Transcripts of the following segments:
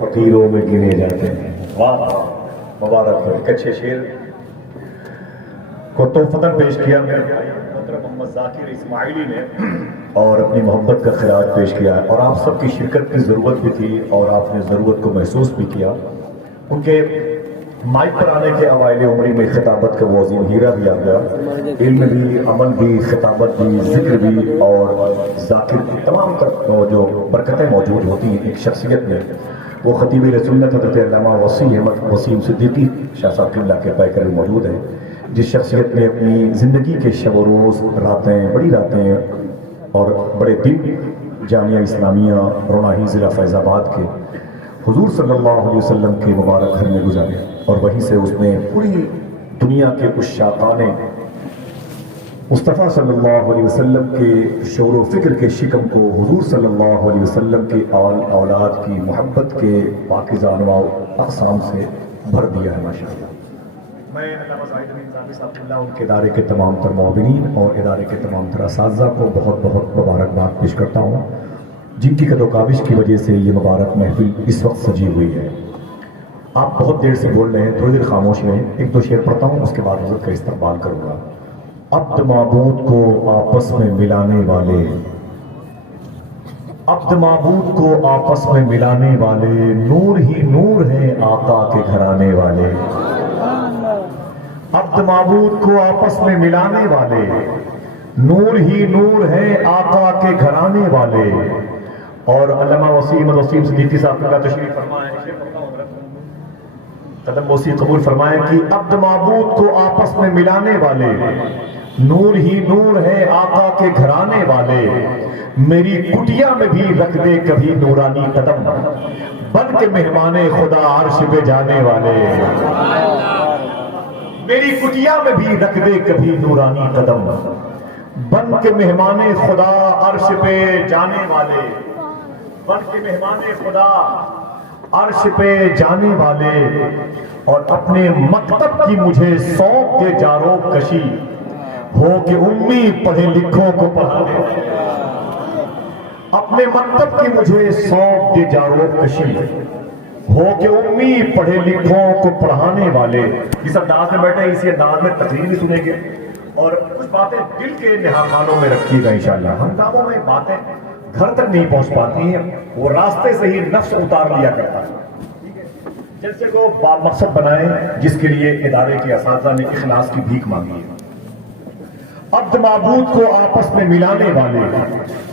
فقیروں میں گنے جاتے ہیں۔ واہ مبارک ہو، ایک اچھے شعر کو تحفتاً پیش کیا میرے بھائی محترم محمد ذاکر اسماعیلی نے، اور اپنی محبت کا خراج پیش کیا ہے، اور آپ سب کی شرکت کی ضرورت بھی تھی اور آپ نے ضرورت کو محسوس بھی کیا۔ ان کے مائک پر آنے کے اوائل عمری میں خطابت کا وہ عظیم ہیرا بھی آ گیا، علم بھی، عمل بھی، خطابت بھی، ذکر بھی، اور ذاکر کی تمام جو برکتیں موجود ہوتی ہیں ایک شخصیت میں، وہ خطیب رسولت حضرت علامہ وسیم صدیقی شاہ صاحب قبلہ کے پیکر موجود ہے، جس شخصیت نے اپنی زندگی کے شب و روز، راتیں، بڑی راتیں اور بڑے دن جامعہ اسلامیہ روناہی ضلع فیض آباد کے حضور صلی اللہ علیہ وسلم کے مبارک گھر میں گزارے، اور وہیں سے اس نے پوری دنیا کے عشاقان مصطفیٰ صلی اللہ علیہ وسلم کے شعور و فکر کے شکم کو حضور صلی اللہ علیہ وسلم کے اولاد کی محبت کے پاکیزہ انواع اقسام سے بھر دیا ہے ماشاءاللہ۔ میں علامہ زاہد امین ذاکر صاحب اللہ ان کے ادارے کے تمام تر معاونین اور ادارے کے تمام تر اساتذہ کو بہت بہت مبارکباد پیش کرتا ہوں، جن کی قد و کاوش کی وجہ سے یہ مبارک محفل اس وقت سجی ہوئی ہے۔ آپ بہت دیر سے بول رہے ہیں، تھوڑی دیر خاموش رہیں، ایک دو شعر پڑھتا ہوں، اس کے بعد حضرت کا استقبال کروں گا۔ عبد معبود کو آپس میں ملانے والے، عبد معبود کو آپس میں ملانے والے، نور ہی نور ہیں آقا کے گھرانے والے۔ عبد معبود کو آپس میں ملانے والے، نور ہی نور ہیں آقا کے گھرانے والے۔ اور علامہ وسیم صدیقی صاحب کا تشریف فرمائے، قدم بوسی قبول فرمائے کہ عبد معبود کو آپس میں ملانے والے، نور ہی نور ہے آقا کے گھرانے والے۔ میری کٹیا میں بھی رکھ دے کبھی نورانی قدم، بن کے مہمان خدا عرش پہ جانے والے۔ میری کٹیا میں بھی رکھ دے کبھی نورانی قدم، بن کے مہمان خدا عرش پہ جانے والے، بن کے مہمان خدا عرش پہ جانے والے۔ اور اپنے مکتب کی مجھے سونپ دے جارو کشی، ہو کہ امی پڑھے لکھوں کو پڑھانے والے۔ اپنے مکتب کی مجھے سونپ دے جارو کشی، ہو کہ امی پڑھے لکھوں کو پڑھانے والے۔ اس انداز میں بیٹھے، اسی انداز میں تقریر بھی سنیں گے اور کچھ باتیں دل کے نہاخانوں میں رکھیے گا انشاءاللہ۔ ہم دعووں میں باتیں گھر تک نہیں پہنچ پاتی ہیں، وہ راستے سے ہی نفس اتار لیا کرتا ہے، جیسے وہ مقصد بنائیں جس کے لیے ادارے کے اساتذہ نے اخلاص کی بھیک مانگی ہے۔ عبد معبود کو آپس میں ملانے والے،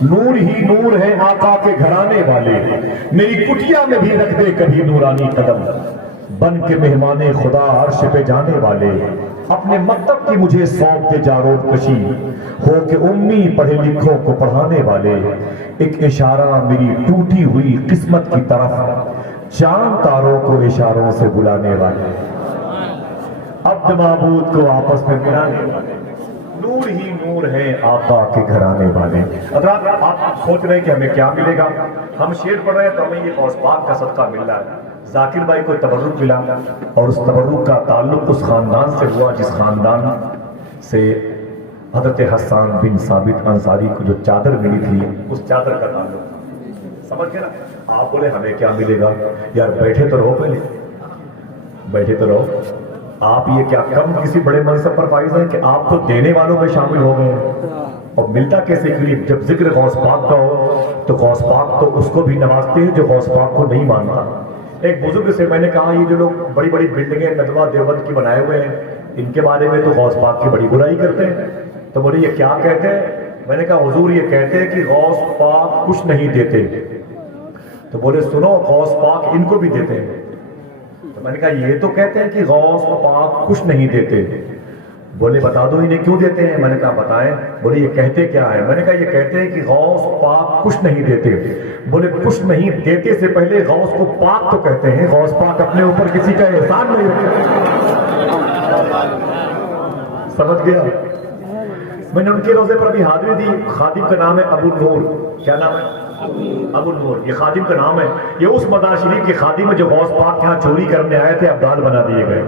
نور ہی نور ہے آقا کے گھرانے والے۔ میری کٹیا میں بھی رکھ دے کبھی نورانی قدم، بن کے مہمان خدا عرش پہ جانے والے۔ اپنے مکتب کی مجھے سونپ دے جارود کشی، ہو کہ امی پڑھے لکھوں کو پڑھانے والے۔ ایک اشارہ میری ٹوٹی ہوئی قسمت کی طرف، چاند تاروں کو اشاروں سے بلانے والے۔ عبد معبود کو آپس میں ملانے والے، نور ہی نور ہے آقا کے گھرانے والے۔ حضرات آپ سوچ رہے ہیں کہ ہمیں کیا ملے گا؟ ہم شعر پڑھ رہے ہیں تو ہمیں یہ غوث پاک کا صدقہ مل رہا ہے۔ ذاکر بھائی کو تبرک ملا، اور اس تبرک کا تعلق اس خاندان سے ہوا جس خاندان سے حضرت حسان بن ثابت انصاری کو جو چادر ملی تھی، اس چادر کا تعلق سمجھ گئے نا؟ آپ بولے ہمیں کیا ملے گا؟ یار بیٹھے تو رہو، پہلے بیٹھے تو رہو۔ آپ یہ کیا کم کسی بڑے منصب پر فائز ہیں کہ آپ تو دینے والوں میں شامل ہو گئے ہیں؟ اور ملتا کیسے؟ قریب جب ذکر غوث پاک کا ہو تو غوث پاک تو اس کو بھی نوازتے ہیں جو غوث پاک کو نہیں مانتا۔ ایک بزرگ سے میں نے کہا، یہ جو لوگ بڑی بڑی بلڈنگیں ندوہ دیوبند کی بنائے ہوئے ہیں، ان کے بارے میں تو غوث پاک کی بڑی برائی کرتے ہیں۔ تو بولے یہ کیا کہتے ہیں؟ میں نے کہا حضور یہ کہتے ہیں کہ غوث پاک کچھ نہیں دیتے۔ تو بولے سنو، غوث پاک ان کو بھی دیتے ہیں۔ تو میں نے کہا یہ تو کہتے ہیں کہ غوث پاک کچھ نہیں دیتے۔ بولے بتا دو انہیں کیوں دیتے ہیں؟ میں نے کہا بتائیں۔ بولے یہ کہتے کیا ہے؟ میں نے کہا یہ کہتے ہیں کہ غوث پاک کچھ نہیں دیتے۔ بولے کچھ نہیں دیتے سے پہلے غوث کو پاک تو کہتے ہیں، غوث پاک اپنے اوپر کسی کا احسان نہیں رکھتے۔ سمجھ گیا؟ میں نے ان کے روزے پر ابھی حاضری دی، خادم کا نام ہے ابو نور۔ کیا نام ہے؟ ابو نور، یہ خادم کا نام ہے۔ یہ اس مزار شریف کے خادم ہے جو غوث پاک کے ہاں چوری کرنے آئے تھے، ابدال بنا دیے گئے۔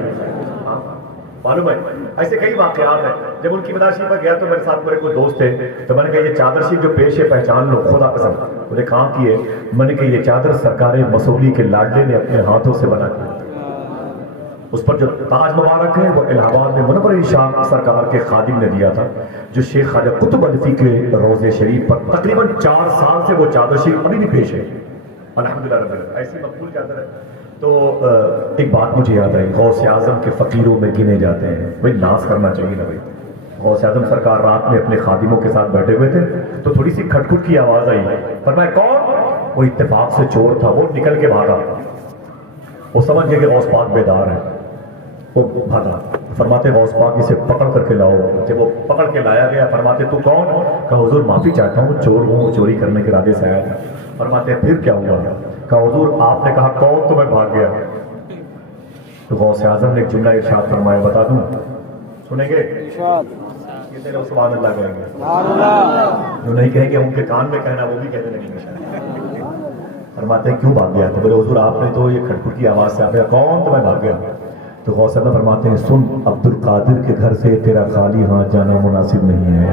معلوم ہے ایسے کئی واقعات ہیں۔ جب ان کی مزار شریف پر گیا تو میرے ساتھ میرے کوئی دوست تھے، تو میں نے کہا یہ چادر شریف جو پیش ہے پہچان لو، خدا قسم بولے کہاں کی ہے؟ میں نے کہا یہ چادر سرکار مسولی کے لاڈلے نے اپنے ہاتھوں سے بنا کی، اس پر جو تاج مبارک ہے وہ الہ آباد میں منور علی شاہ سرکار کے خادم نے دیا تھا، جو شیخ خواجہ قطب الفی کے روضے شریف پر تقریباً 4 سال سے وہ چادر شریف ابھی بھی پیش ہے، الحمدللہ رب العالمین، ایسی مقبول چادر ہے۔ تو ایک بات مجھے یاد آئی، غوث اعظم کے فقیروں میں گنے جاتے ہیں، بھائی ناز کرنا چاہیے نا بھائی۔ غوث اعظم سرکار رات میں اپنے خادموں کے ساتھ بیٹھے ہوئے تھے تو تھوڑی سی کھٹکھٹ کی آواز آئی، فرمایا کون؟ وہ اتفاق سے چور تھا، وہ نکل کے بھاگا، وہ سمجھ گئے کہ غوث پاک بیدار ہے، وہ بھاگا۔ فرماتے غوث پاک اسے پکڑ کر کے لاؤ، جب وہ پکڑ کے لایا گیا فرماتے تو کون؟ کہا حضور معافی چاہتا ہوں، چور ہوں، چوری کرنے کے ارادے سے آیا تھا۔ فرماتے پھر کیا ہوا؟ کہا حضور آپ نے کہا کون، تو میں بھاگ گیا۔ تو غوث اعظم نے ایک جملہ ارشاد فرمایا، بتا دوں؟ سنیں گے؟ کتنے لوگ سبحان اللہ کہیں گے؟ جو نہیں کہیں گے ان کے کان میں کہنا، وہ بھی کہنے لگیں گے۔ فرماتے ہیں کیوں بھاگ گیا؟ تو بولے حضور آپ نے تو یہ کھٹکھٹ کی آواز سے آپ نے کون، تو میں بھاگ گیا۔ تو غوث اعظم فرماتے ہیں سن، عبد القادر کے گھر سے تیرا خالی ہاتھ جانا مناسب نہیں ہے۔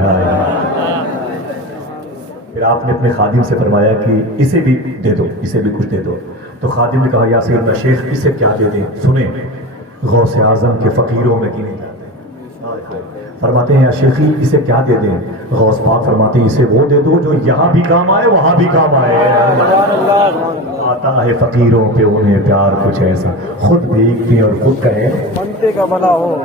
پھر آپ نے اپنے خادم سے فرمایا کہ اسے بھی دے دو، اسے بھی کچھ دے دو۔ تو خادم نے کہا یا سیدنا شیخ اسے کیا دے دیں؟ سنیں، غوث اعظم کے فقیروں میں گنے جاتے ہیں۔ فرماتے ہیں یا شیخی اسے کیا دے دیں؟ غوث پاک فرماتے ہیں اسے وہ دے دو جو یہاں بھی کام آئے وہاں بھی کام آئے۔ آتا ہے فقیروں پہ انہیں پیار کچھ ایسا، خود بھیگتے اور خود کہیں منتے کا بھلا ہو،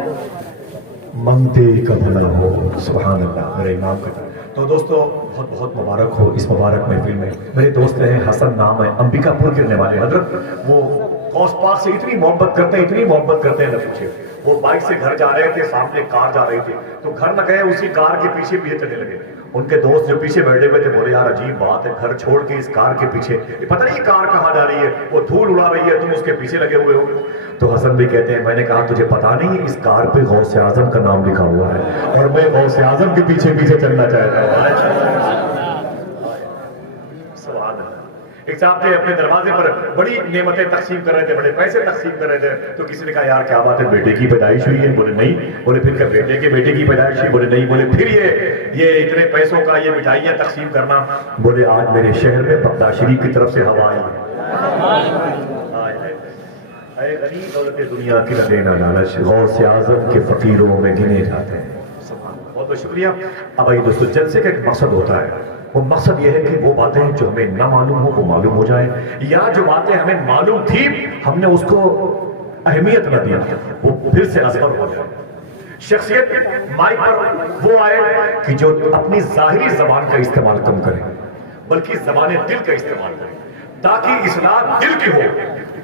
منتے کا بھلا ہو۔ سبحان اللہ، میرے امام کا۔ تو دوستو بہت بہت مبارک ہو اس مبارک محفل میں۔ میرے دوست ہیں حسن نام ہے، انبیکا پور کے رہنے والے حضرت، وہ غوث پاک سے اتنی محبت کرتے ہیں، اتنی محبت کرتے ہیں نہ پوچھے۔ وہ بائک سے گھر جا رہے تھے، سامنے کار جا رہی تھی تو گھر نہ گئے، اسی کار کے پیچھے پیچھے چلنے لگے۔ ان کے دوست جو پیچھے بیٹھے ہوئے تھے بولے یار عجیب بات ہے، گھر چھوڑ کے اس کار کے پیچھے، یہ پتہ نہیں یہ کار کہاں جا رہی ہے، وہ دھول اڑا رہی ہے، تم اس کے پیچھے لگے ہوئے ہو۔ تو حسن بھی کہتے ہیں میں نے کہا تجھے پتا نہیں اس کار پہ غوث اعظم کا نام لکھا ہوا ہے اور میں غوث اعظم کے پیچھے پیچھے چلنا چاہتا ہوں۔ سبحان اللہ۔ ایک صاحب تھے اپنے دروازے پر بڑی نعمتیں تقسیم کر رہے تھے، بڑے پیسے تقسیم کر رہے تھے، تو کسی نے کہا یار کیا بات ہے، بیٹے کی پیدائش ہوئی ہے؟ بولے نہیں۔ بولے پھر کیا بیٹے کی پیدائش ہوئی؟ بولے نہیں۔ بولے پھر یہ اتنے پیسوں کا یہ مٹھائیاں تقسیم کرنا؟ بولے آج میرے شہر میں بغداد شریف کی طرف سے ہوا آئی ہے۔ اے غنی دولت دنیا کی نہ دینا لالچ، غوث اعظم کے فقیروں میں گنے جاتے ہیں۔ بہت بہت شکریہ۔ اب آئیے دوستو، جلسے کا ایک مقصد ہوتا ہے، وہ مقصد یہ ہے کہ وہ باتیں جو ہمیں نہ معلوم ہو وہ معلوم ہو جائیں، یا جو باتیں ہمیں معلوم تھی ہم نے اس کو اہمیت نہ دیا وہ پھر سے اثر ہو جائے۔ شخصیت مائک پر وہ آئے کہ جو اپنی ظاہری زبان کا استعمال کم کرے بلکہ زبان دل کا استعمال کرے، تاکہ اصلاح دل کی ہو۔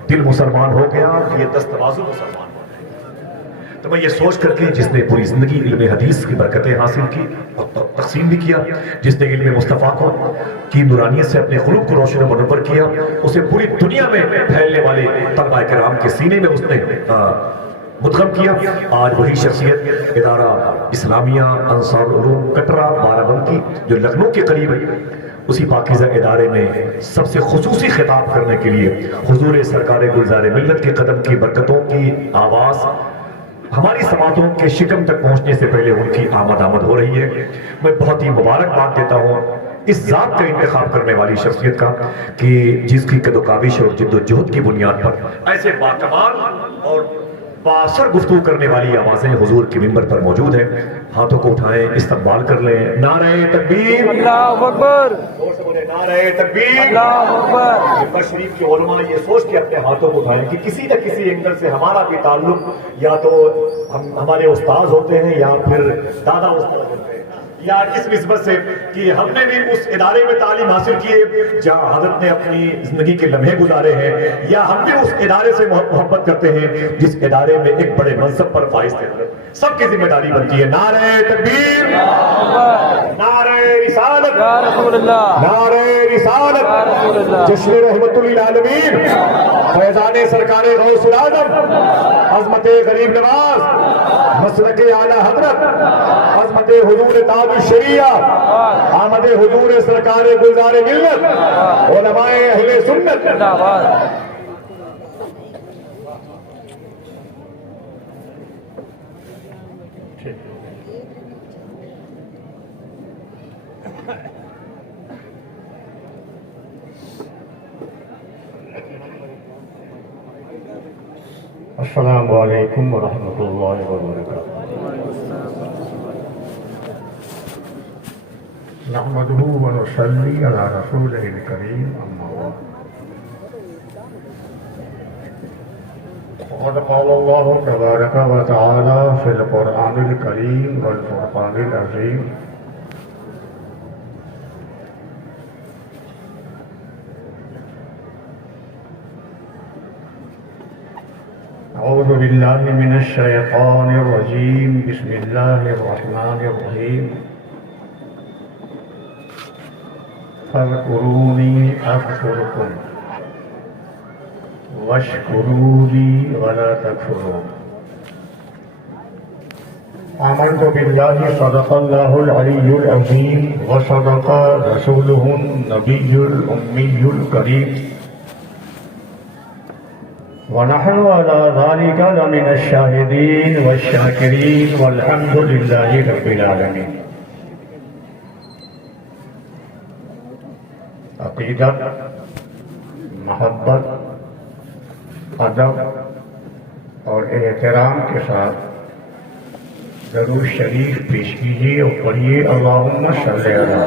دل مسلمان ہو گیا یہ دستبازو مسلمان ہو گئے۔ تو میں یہ سوچ کر کے جس نے پوری زندگی علم حدیث کی برکتیں حاصل کی اور تقسیم بھی کیا، جس نے علم مصطفیٰ کو کی نورانیت سے اپنے قلوب کو روشن و منور کیا، اسے پوری دنیا میں پھیلنے والے طلبہ کرام کے سینے میں اس نے مدغم کیا۔ آج وہی شخصیت ادارہ اسلامیہ انصار العلوم کٹرا بارہ جو لکھنؤ کے قریب ہے، اسی پاکیزہ ادارے میں سب سے خصوصی خطاب کرنے کے لیے حضور سرکار گلزار ملت کے قدم کی برکتوں کی آواز ہماری سماعتوں کے شکم تک پہنچنے سے پہلے ان کی آمد ہو رہی ہے۔ میں بہت ہی مبارکباد دیتا ہوں اس ذات کا انتخاب کرنے والی شخصیت کا کہ جس کی قد و کاوش اور جد و جہد کی بنیاد پر ایسے باکمال اور باثر گفتگو کرنے والی آوازیں حضور کے منبر پر موجود ہیں۔ ہاتھوں کو اٹھائیں، استقبال کر لیں۔ نعرہ تکبیر، اللہ اکبر، زور سے بولیں نعرہ تکبیر، اللہ اکبر۔ ممبر شریف کے علماء یہ سوچ کے اپنے ہاتھوں کو اٹھائیں کہ کسی نہ کسی اینگل سے ہمارا بھی تعلق یا تو ہمارے استاد ہوتے ہیں یا پھر دادا استاد ہوتے ہیں، یا اس نسبت سے کہ ہم نے بھی اس ادارے میں تعلیم حاصل کی ہے جہاں حضرت نے اپنی زندگی کے لمحے گزارے ہیں، یا ہم بھی اس ادارے سے محبت کرتے ہیں جس ادارے میں ایک بڑے منصب پر فائز تھے۔ سب کی ذمہ داری بنتی ہے نعرہ تکبیر، نعرہ رسالت، یا رسول اللہ، نعرہ رسالت، یا رسول اللہ، جشن رحمت للعالمین، فیضان سرکار غوث العظم، عظمت غریب نواز، مسلک اعلی حضرت، عظمت حضور تاج الشریعہ، آمد حضور سرکار گلزار ملت، علماء اہل سنت۔ زندہ باد۔ السلام علیکم ورحمۃ اللہ وبرکاتہ. نحمده ونصلي على رسوله الكريم اما بعد. وقد قال الله تبارك وتعالى في القرآن الكريم والفرقان العظيم: أعوذ بالله من الشيطان الرجيم. بسم الله الرحمن الرحيم. فاذكروني أذكركم واشكروا لي ولا تكفرون. آمنت بالله صدق الله العلي العظيم وصدق رسوله النبي الأمي الكريم ونحن على ذلك لمن الشاهدين والشاكرين والحمد لله رب العالمين. عقیدت، محبت، ادب اور احترام کے ساتھ درود شریف پیش کیجیے اور پڑھیے اللہم صلی علی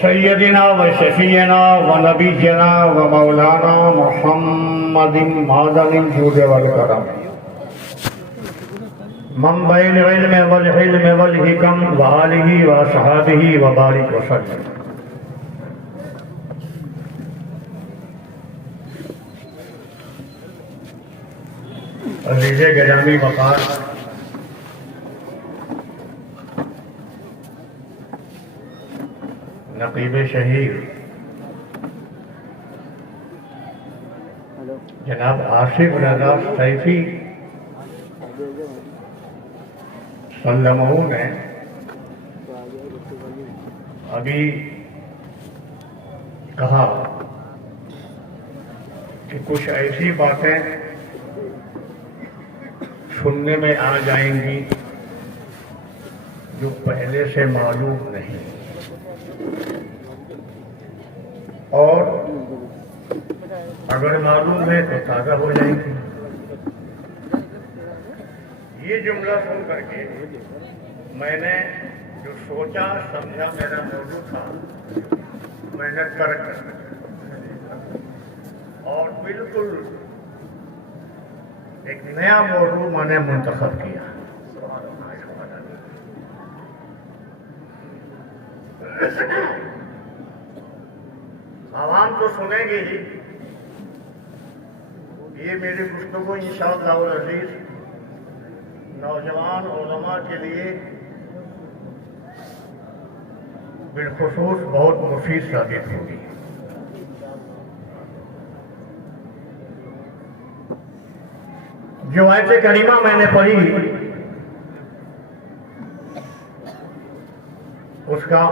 سیدنا و شفیعنا و نبینا و مولانا محمد معدن الجود والکرم منبع العلم والحلم والحکم وآلہ وصحابہ وبارک وسلم. عزیز گرامی وقار، نقیب شہیر جناب آصف رضا سیفی سلمہ نے ابھی کہا کہ کچھ ایسی باتیں سننے میں آ جائیں گی جو پہلے سے معلوم نہیں، اور اگر معلوم ہے تو تازہ ہو جائیں گی. یہ جملہ سن کر کے میں نے جو سوچا سمجھا میرا موضوع تھا میں نے ترک کر دیا اور بالکل ایک نیا موضوع میں نے منتخب کیا. عوام تو سنیں گے ہی، یہ میری گفتگو انشاءاللہ العزیز نوجوان علماء کے لیے بالخصوص بہت مفید ثابت ہوگی. جو آیت کریمہ میں نے پڑھی اس کا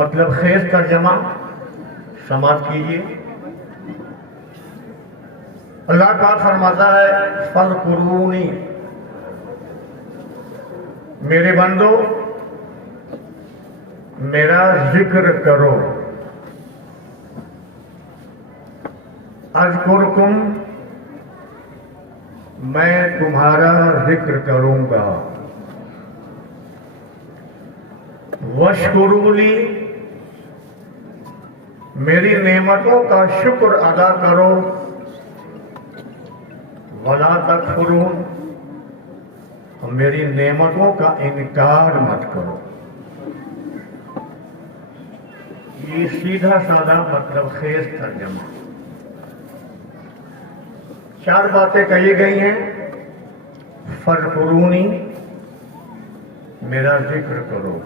مطلب خیز ترجمہ سماعت کیجیے. اللہ پاک فرماتا ہے فاذکرونی، میرے بندو میرا ذکر کرو، اذکرکم میں تمہارا ذکر کروں گا، واشکروا لی میری نعمتوں کا شکر ادا کرو، ولا تکفرون میری نعمتوں کا انکار مت کرو. یہ سیدھا سادہ مطلب خیز ترجمہ. چار باتیں کہی گئی ہیں. فاذکرونی میرا ذکر کرو،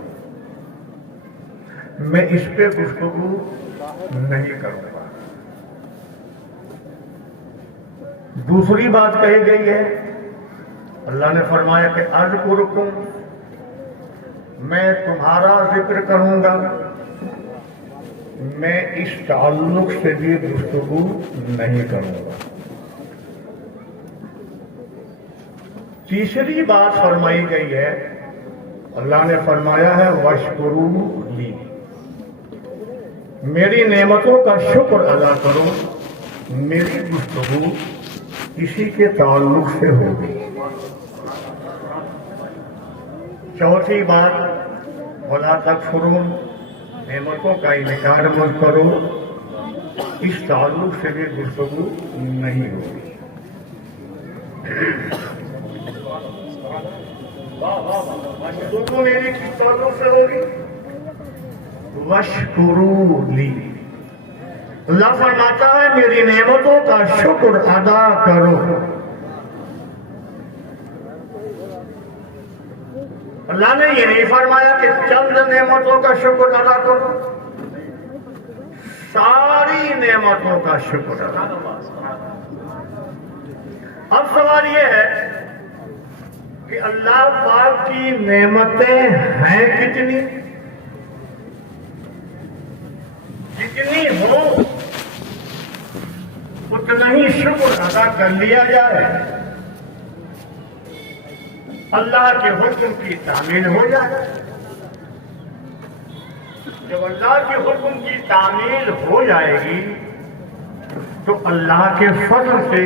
میں اس پہ گفتگو نہیں کروں گا. دوسری بات کہی گئی ہے، اللہ نے فرمایا کہ اذکرکم میں تمہارا ذکر کروں گا، میں اس تعلق سے بھی گفتگو نہیں کروں گا. تیسری بات فرمائی گئی ہے، اللہ نے فرمایا ہے واشکروا لی میری نعمتوں کا شکر ادا کرو. میری گفتگو اسی کے تعلق سے ہوگی. چوتھی بات ولا تکفروا، نعمتوں کا انکار مت کرو، اس تعلق سے بھی گفتگو نہیں ہوگی. گفتگو میری کس تعلق سے ہوگی؟ وَاشْكُرُوا لِي. اللہ فرماتا ہے میری نعمتوں کا شکر ادا کرو. اللہ نے یہ نہیں فرمایا کہ چند نعمتوں کا شکر ادا کرو، ساری نعمتوں کا شکر ادا کرو. اب سوال یہ ہے کہ اللہ پاک کی نعمتیں ہیں کتنی؟ جتنی ہو اتنا ہی شکر ادا کر لیا جائے، اللہ کے حکم کی تعمیل ہو جائے. جب اللہ کے حکم کی تعمیل ہو جائے گی تو اللہ کے فضل سے،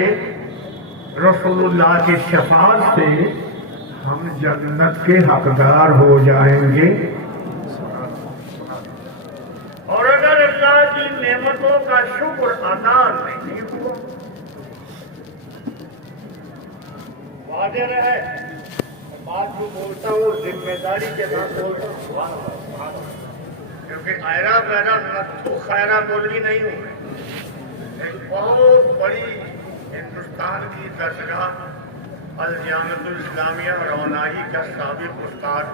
رسول اللہ کی شفاعت سے ہم جنت کے حقدار ہو جائیں گے. اور اگر اللہ کی نعمتوں کا شکر ادا نہیں ہوا، واضح رہے بات جو بولتا ہوں ذمہ داری کے ساتھ بولتا ہوں، کیونکہ آئرہ پیرا نتھو خیرہ بولی نہیں ہوں. ایک بہت بڑی ہندوستان کی درسگاہ الجامعۃ الاسلامیہ رونائی کا سابق استاد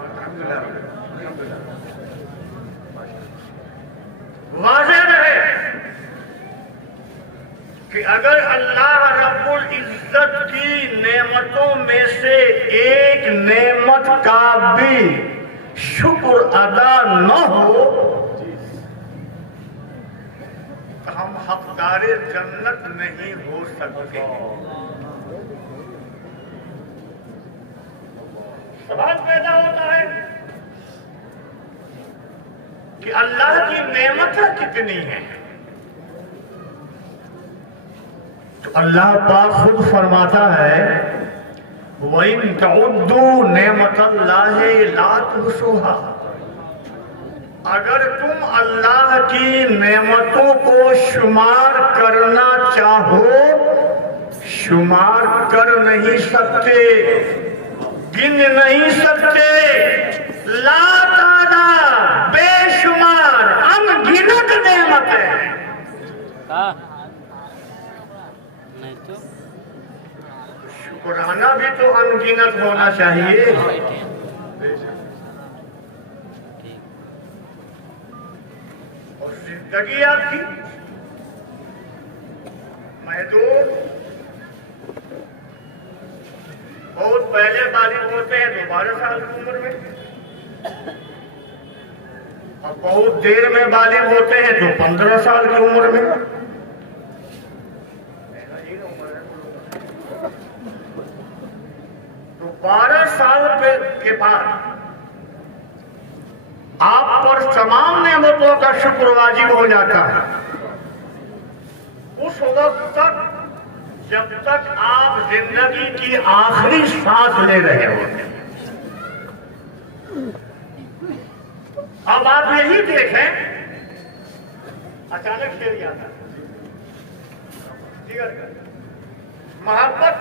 واضح رہے کہ اگر اللہ رب العزت کی نعمتوں میں سے ایک نعمت کا بھی شکر ادا نہ ہو تو ہم حقدار جنت نہیں ہو سکتے. سوال پیدا ہوتا ہے کہ اللہ کی نعمتیں کتنی ہیں؟ تو اللہ پاک خود فرماتا ہے وَإِن تَعُدُّوا نِعْمَتَ اللَّهِ لَا تُحْصُوهَا. اگر تم اللہ کی نعمتوں کو شمار کرنا چاہو شمار کر نہیں سکتے، گن نہیں سکتے. لا تعداد، بے شمار ان گنت نعمتیں. شکرانہ بھی تو ان گنت ہونا چاہیے. اور زندگی آپ کی محدود، بہت پہلے بالغ ہوتے ہیں 12 سال کی عمر میں، اور بہت دیر میں بالغ ہوتے ہیں تو 15 سال کی عمر میں. تو 12 سال کے بعد آپ پر تمام نعمتوں کا شکر واجب ہو جاتا ہے. اس وقت تک جب تک آپ زندگی کی آخری سانس لے رہے ہوتے ہیں. اب آپ یہی دیکھیں اچانک شیر آتا ہے، محبت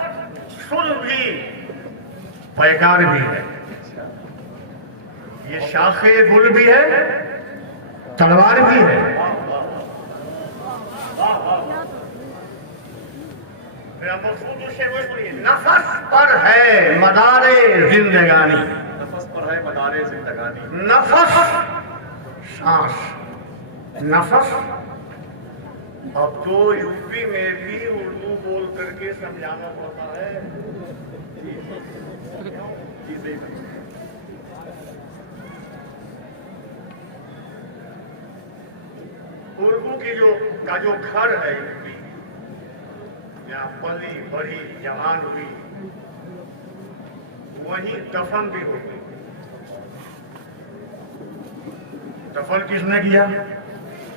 سل بھی پیکار بھی ہے، یہ شاخ گل بھی ہے، تلوار بھی ہے. میرا مقصود اس سے نفس پر ہے مدار زندگانی. نفس پر ہے مدار زندگانی. نفس سانس، نفس. اب تو یوپی میں بھی اردو بول کر کے سمجھانا پڑتا ہے. اردو کی جو گھر ہے یوپی، یہاں پلی بڑی جوان ہوئی، وہیں دفن بھی ہو گئی. دفن کس نے کیا؟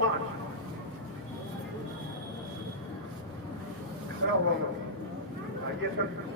5।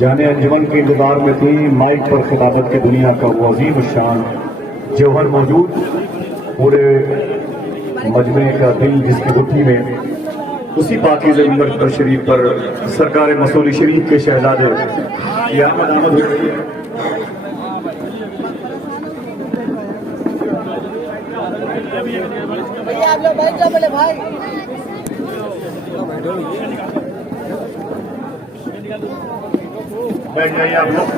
جانے انجمن کے انتظار میں تھی، مائک پر خطابت کے دنیا کا وہ عظیم الشان جوہر موجود، پورے مجمع کا دل جس کی گٹھی میں اسی پاکیزہ منبر شریف پر سرکار مسولی شریف کے شہزادے یہ آمد ہو رہی ہے۔ آپ لوگ بیٹھ جاؤ پہلے بھائی۔ بیٹھ جائیے آپ لوگ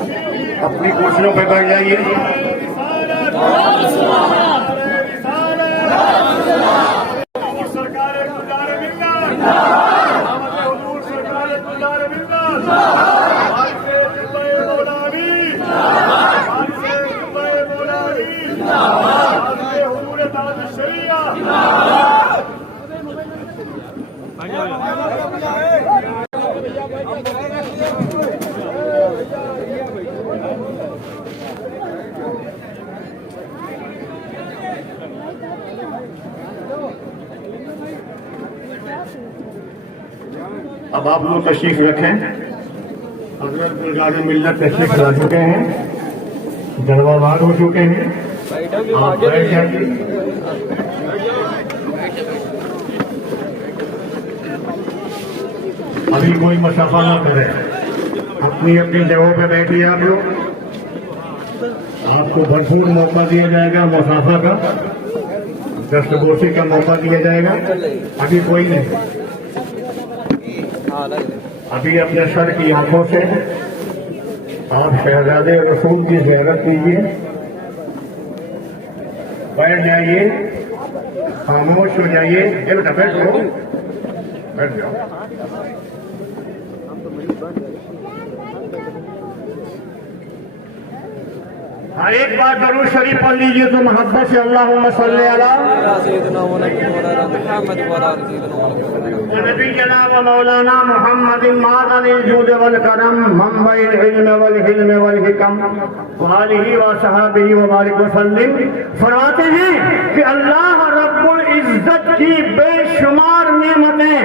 اپنی کرسیوں پہ بیٹھ جائیے۔ اب آپ لوگ تشریف رکھیں، حضرت بزرگان ملت تشریف لا چکے ہیں، جلوہ وار ہو چکے ہیں، آپ بیٹھ جائیے۔ ابھی کوئی مسافہ نہ کرے، اپنی اپنی جگہوں پہ بیٹھیے آپ لوگ، آپ کو بھرپور موقع دیا جائے گا مسافہ کا، دست گوشی کا موقع دیا جائے گا۔ ابھی کوئی نہیں، ابھی اپنے سر کی آنکھوں سے آپ شہزادے رسول کی زیارت کیجیے، بیٹھ جائیے، خاموش ہو جائیے۔ بیٹا بیٹھو، بیٹھ جاؤ۔ ہر ایک بار درود شریف پڑھ لیجیے تو محبت سے اللہم صلی علی نبی جناب مولانا محمد معدن الجود والکرم منبع العلم والحلم والحکم وآلہ وصحابہ وبارک وسلم۔ فرماتے ہیں کہ اللہ رب العزت کی بے شمار نعمتیں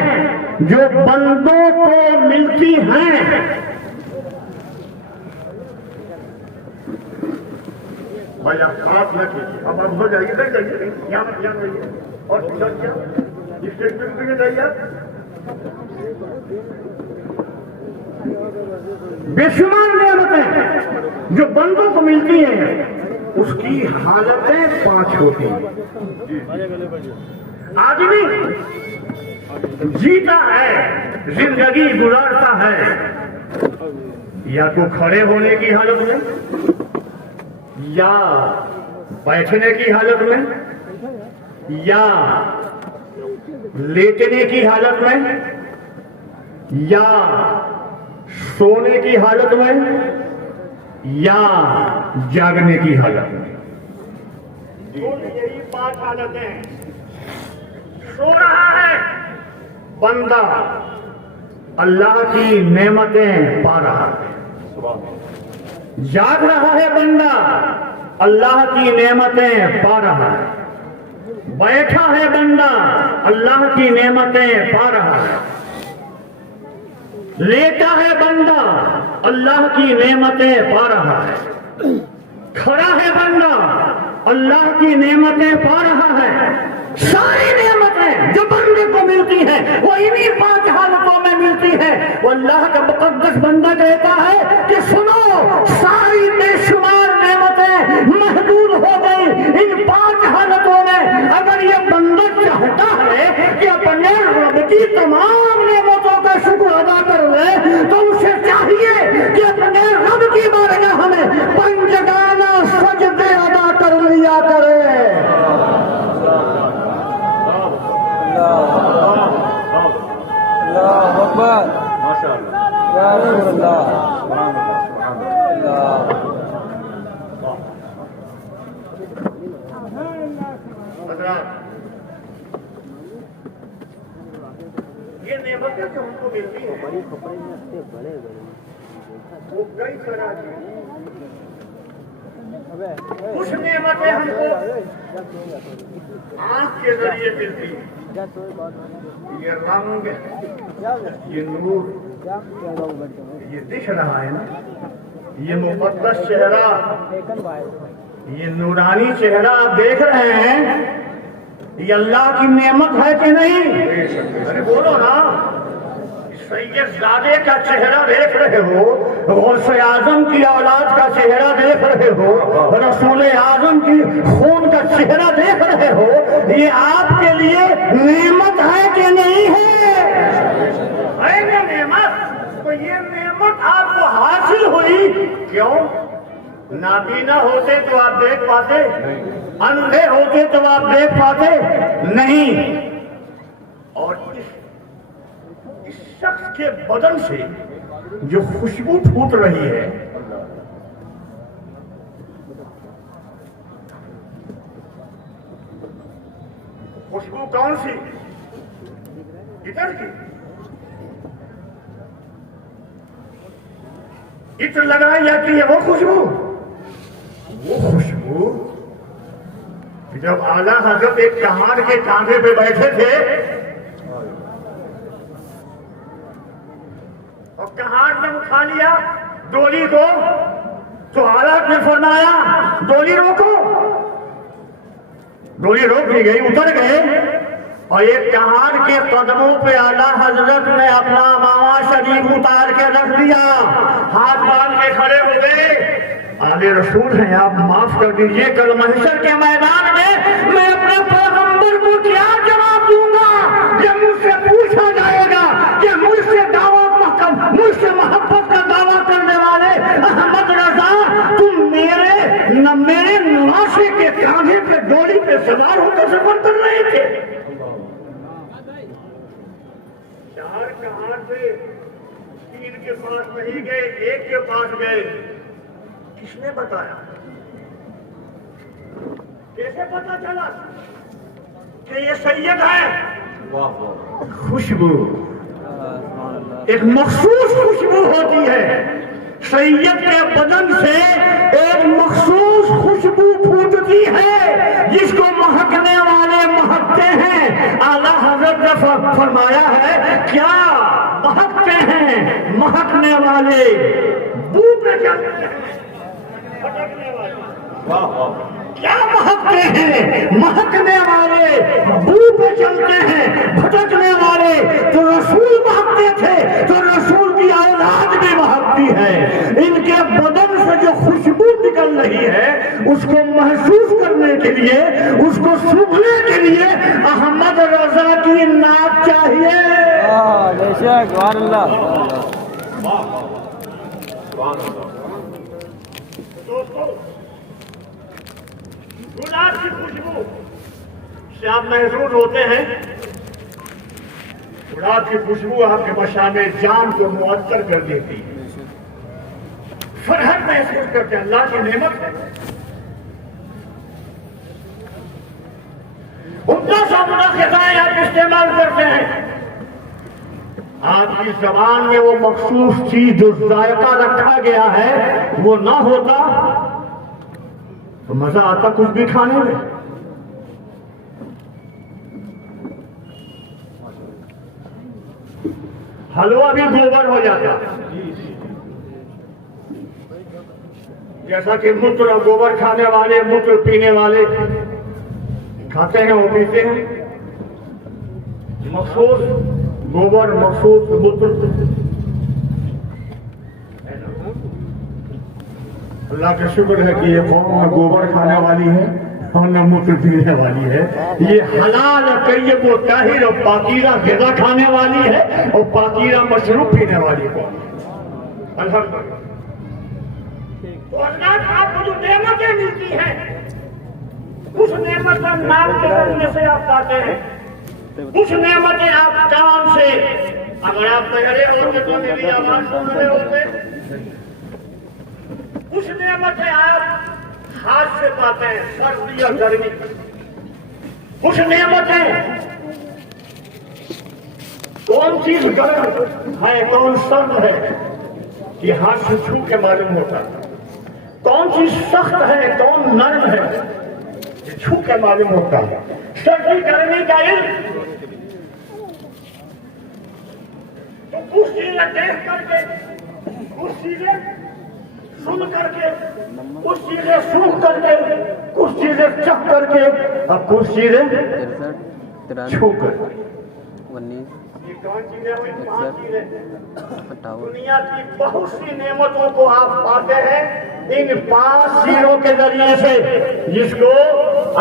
جو بندوں کو ملتی ہیں، بھائی آپ خلاف نہ کیجیے، اب آپ ہو جائیے، بیٹھ جائیے، یہاں رہیے اور اسٹیٹمنٹ بھی بتائیے۔ بے شمار نعمتیں جو بندوں کو ملتی ہیں، اس کی حالتیں 5 ہوتی ہیں۔ آدمی جیتا ہے، زندگی گزارتا ہے، یا تو کھڑے ہونے کی حالت میں، یا بیٹھنے کی حالت میں، یا لیٹنے کی حالت میں، یا سونے کی حالت میں، یا جاگنے کی حالت میں۔ یہی 5 حالتیں۔ سو رہا ہے بندہ، اللہ کی نعمتیں پا رہا ہے۔ جاگ رہا ہے بندہ، اللہ کی نعمتیں پا رہا ہے۔ بیٹھا ہے بندہ، اللہ کی نعمتیں پا رہا ہے۔ لیٹا ہے بندہ، اللہ کی نعمتیں پا رہا ہے۔ کھڑا ہے بندہ، اللہ کی نعمتیں پا رہا ہے۔ ساری نعمتیں جو بندے کو ملتی ہیں وہ انہی 5 حالتوں میں ملتی ہے۔ وہ اللہ کا مقدس بندہ کہتا ہے کہ سنو، ساری بے شمار نعمتیں محدود ہو گئی ان 5 حالتوں میں۔ اگر یہ بندہ چاہتا ہے کہ اپنے رب کی تمام نعمتوں کا شکر ادا کر لے تو اسے چاہیے کہ اپنے رب کی بارگاہ میں 5 جگانہ سجدے ادا کر لیا کرے۔ اللہ اکبر، یا رسول اللہ۔ یہ نعمتیں جو ہم کو ملتی ہیں وہ کئی طرح کی ہیں۔ کچھ نعمتیں ہم کو آنکھ کے ذریعے ملتی ہیں، یہ رنگ، یہ نور، یہ دکھ رہا ہے نا، یہ مقدس چہرہ، یہ نورانی چہرہ آپ دیکھ رہے ہیں، یہ اللہ کی نعمت ہے کہ نہیں؟ ارے بولو نا، سید زادے کا چہرہ دیکھ رہے ہو، غوث اعظم کی اولاد کا چہرہ دیکھ رہے ہو، رسول اعظم کی خون کا چہرہ دیکھ رہے ہو، یہ آپ کے لیے نعمت ہے کہ نہیں ہے نا نعمت؟ تو یہ نعمت آپ کو حاصل ہوئی کیوں؟ نابینا ہوتے تو آپ دیکھ پاتے، اندھے ہوتے تو آپ دیکھ پاتے نہیں۔ اور اس شخص کے بدن سے جو خوشبو پھوٹ رہی ہے، خوشبو کون سی؟ ادھر کی عطر لگائی جاتی ہے، وہ خوشبو جب اعلیٰ حضرت ایک کہاڑ کے کاندھے پہ بیٹھے تھے اور کہاڑ نے اٹھا لیا ڈولی کو، تو اعلیٰ نے فرمایا ڈولی روکو، ڈولی روک دی گئی، اتر گئے، اور ایک کہاڑ کے قدموں پہ اعلیٰ حضرت نے اپنا امامہ شریف اتار کے رکھ دیا، ہاتھ باندھ کے کھڑے ہوئے، آلے رسول ہیں آپ معاف کر دیجئے، کل محشر کے میدان میں اپنے پیغمبر کو کیا جواب دوں گا؟ یہ مجھ سے پوچھا جائے گا کہ مجھ سے مجھ سے محبت کا دعویٰ کرنے والے احمد رضا، تم میرے نواسے کے کاندھے پہ ڈولی پہ سوار ہو کر سفر کر رہے تھے۔ چار کہاڑ پہ تین کے پاس نہیں گئے، ایک کے پاس گئے، کس نے بتایا؟ کیسے پتا چلا کہ یہ سید ہے؟ خوشبو، ایک مخصوص خوشبو ہوتی ہے، سید کے بدن سے ایک مخصوص خوشبو پھوٹتی ہے جس کو مہکنے والے مہکتے ہیں۔ اعلیٰ حضرت نے فرمایا ہے کیا مہکتے ہیں مہکنے والے، بو پہ چلتے ہیں، بھٹکنے والے کیا مہکتے ہیں مہکنے والے، بو پہ چلتے ہیں بھٹکنے والے۔ تو رسول مہکتے تھے تو رسول کی اولاد بھی مہکتی ہے، ان کے بدن سے جو خوشبو نکل رہی ہے اس کو محسوس کرنے کے لیے، اس کو سونگھنے کے لیے احمد رضا کی نعت چاہیے۔ بے شک، سبحان اللہ۔ دوستو، گلاب کی خوشبو سے آپ محسوس ہوتے ہیں، گلاب کی خوشبو آپ کے مشام جان کو معطر کر دیتی ہے، فرحت محسوس کرتے ہیں، اللہ کی نعمت ہے۔ عمدہ سا عمدہ خطائیں آپ استعمال کرتے ہیں، آپ کی زبان میں وہ مخصوص چیز جو ذائقہ رکھا گیا ہے وہ نہ ہوتا تو مزہ آتا کچھ بھی کھانے میں۔ حلوہ بھی گوبر ہو جاتا، جیسا کہ موتر اور گوبر کھانے والے، موتر پینے والے کھاتے ہیں وہ پیتے ہیں، مخصوص گوبر مخصوص موتر۔ اللہ کا شکر ہے کہ یہ قوم نہ گوبر کھانے والی ہے اور نہ موتر پینے والی ہے، یہ حلال طیب و طاہر اور پاکیزہ غذا کھانے والی ہے اور پاکیزہ مشروب پینے والی قوم۔ الحمدللہ۔ تو حضرات آپ کو جو نعمتیں ملتی ہیں اس نعمت کا نام کرنے سے آپ پاتے ہیں، اس نعمتیں آپ کام سے، اگر آپ پہلے ہوتے تو میری آواز سن رہے ہوتے، اس نعمتیں آپ ہاتھ سے پاتے ہیں، سردی اور گرمی، اس نعمتیں کون چیز گرم ہے کون سرد ہے یہ ہاتھ سے چھو کے معلوم ہوتا ہے، کون چیز سخت ہے کون نرم ہے یہ چھو کے معلوم ہوتا ہے۔ سردی گرمی کا علم تو تو کچھ چیزیں دیکھ کر کے، کچھ چیزیں سن کر کے، کچھ چیزیں سوکھ کر کے، کچھ چیزیں چکھ کر کے، اور کچھ چیزیں 63 چھو کر کے۔ 19 یہ کون چیزیں ہوئی؟ 5 چیزیں۔ 58 دنیا کی بہت سی نعمتوں کو آپ پاتے ہیں ان 5 چیزوں کے ذریعے سے، جس کو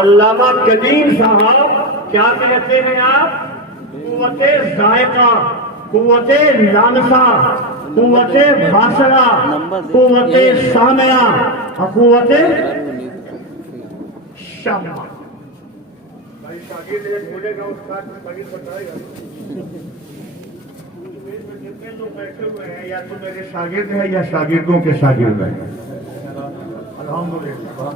علامہ قدیم صاحب کیا کہتے ہیں آپ؟ قوت ذائقہ، قوت لامسہ، قوت باسرہ، قوت سامعہ اور قوت شمع۔ بھائی شاگرد ایک بولے گا، استاد میں شاگرد بتائے گا۔ جتنے لوگ بیٹھے ہوئے ہیں یا تو میرے شاگرد ہیں یا شاگردوں کے شاگرد ہیں۔ الحمدللہ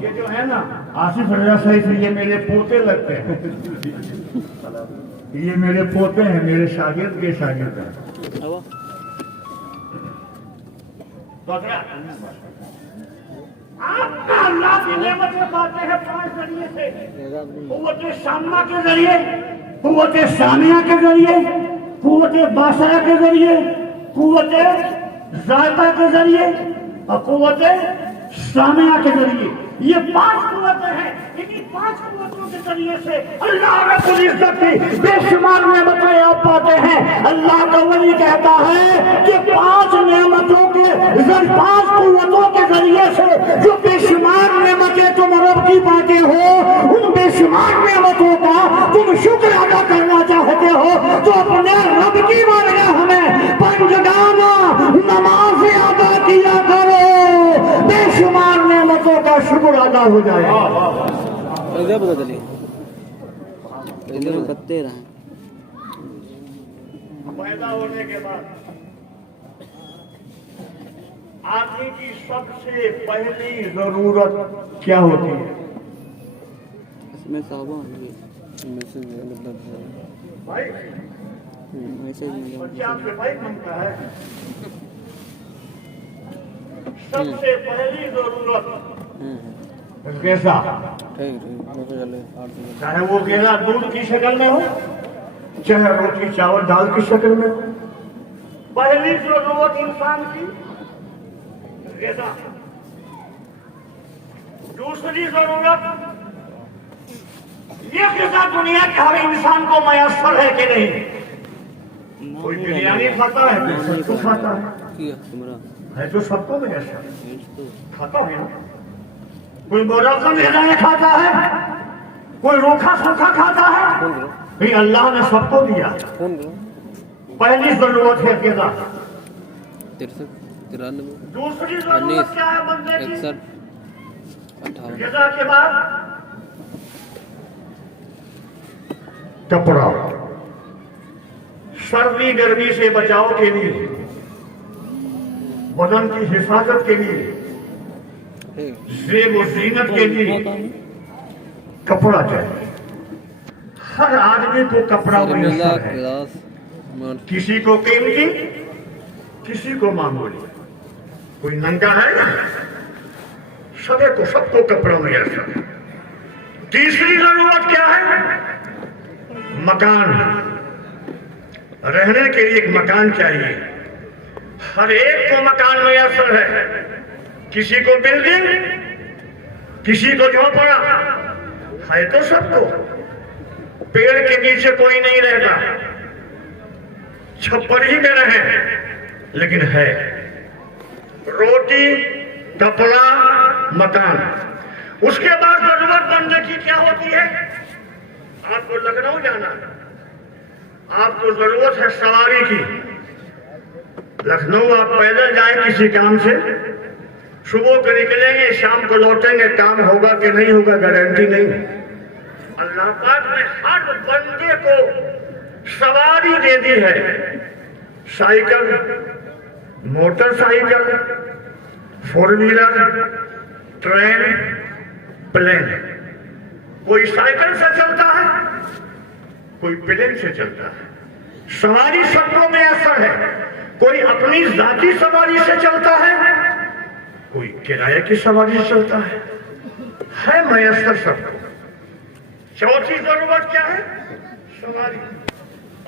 یہ جو ہے نا آصف رضا صحیح سے، یہ میرے پوتے لگتے ہیں، یہ میرے پوتے ہیں، میرے شاگرد کے شاگرد ہیں۔ آپ کا اللہ کی نعمتیں پاتے ہیں 5 ذریعے سے، قوت شامہ کے ذریعے، قوت سامعہ کے ذریعے، قوت باسرہ کے ذریعے، قوت ذائقہ کے ذریعے اور قوت سامعہ کے ذریعے۔ یہ 5 قوتیں ہیں، انہی 5 قوتوں کے ذریعے سے اللہ رب العزت کی بے شمار نعمتیں آپ پاتے ہیں۔ اللہ کا ولی کہتا ہے کہ 5 نعمتوں کے 5 قوتوں کے ذریعے سے جو بے شمار نعمتیں تم رب کی پاتے ہو، ان بے شمار نعمتوں کا تم شکر ادا کرنا چاہتے ہو تو اپنے رب کی بارگاہ میں 5 جگانہ نماز ادا کیا کرو، بے شمار نعمتوں کا شکر ادا ہو جائے۔ ادھر بدلیے، ادھر بتتے رہیں۔ پیدا ہونے کے بعد آدمی کی سب سے پہلی ضرورت کیا ہوتی ہے؟ اس میں صحابہ ہوں گے، میسج مطلب بھائی میسج بچے آپ سے بھائی مانگتا ہے۔ سب سے پہلی ضرورت کیسا؟ چاہے وہ کیلا دودھ کی شکل میں ہو، چاہے روٹی چاول دال کی شکل میں ہو، پہلی ضرورت انسان کی غذا۔ دوسری ضرورت یہ غذا دنیا کے ہر انسان کو میسر ہے کہ نہیں؟ کوئی بریانی کھاتا ہے، کوئی سب کو کھاتا ہے تو سب کو میسر کھاتا ہے نا۔ کوئی موسم غذائیں کھاتا ہے، کوئی روکھا سوکھا کھاتا ہے، بھی اللہ نے سب کو دیا۔ پہلی ضرورت ہے غذا۔ 63 دوسری ضرورت کیا ہے بندے کی؟ 61 58 غذا کے بعد کپڑا، سردی گرمی سے بچاؤ کے لیے، بدن کی حفاظت کے لیے، زیب و زینت کے لیے کپڑا چاہیے۔ ہر آدمی کو کپڑا میسر ہے، کسی کو قیمتی، کسی کو معمولی، کوئی ننگا ہے، سب کو کپڑا میسر ہے۔ تیسری ضرورت کیا ہے؟ مکان، رہنے کے لیے ایک مکان چاہیے۔ ہر ایک کو مکان میسر ہے، کسی کو بلڈنگ، کسی کو جھونپڑا، ہے تو سب کو۔ پیڑ کے نیچے کوئی نہیں رہتا، چھپر ہی میں رہے، لیکن ہے روٹی، کپڑا، مکان۔ اس کے بعد ضرورت بندے کی کیا ہوتی ہے؟ آپ کو لکھنؤ جانا، آپ کو ضرورت ہے سواری کی۔ لکھنؤ آپ پیدل جائیں کسی کام سے، صبح کو نکلیں گے شام کو لوٹیں گے، کام ہوگا کہ نہیں ہوگا گارنٹی نہیں۔ اللہ پاک نے ہر بندے کو سواری دے دی ہے، cycle, motor cycle, 4 wheeler, train, plane. کوئی سائیکل سے چلتا ہے، کوئی پلین سے چلتا ہے۔ سواری سب کو میسر ہے، کوئی اپنی ذاتی سواری سے چلتا ہے، کوئی کرایہ کی سواری سے چلتا ہے میسر سب کو۔ چوتھی ضرورت کیا ہے؟ سواری۔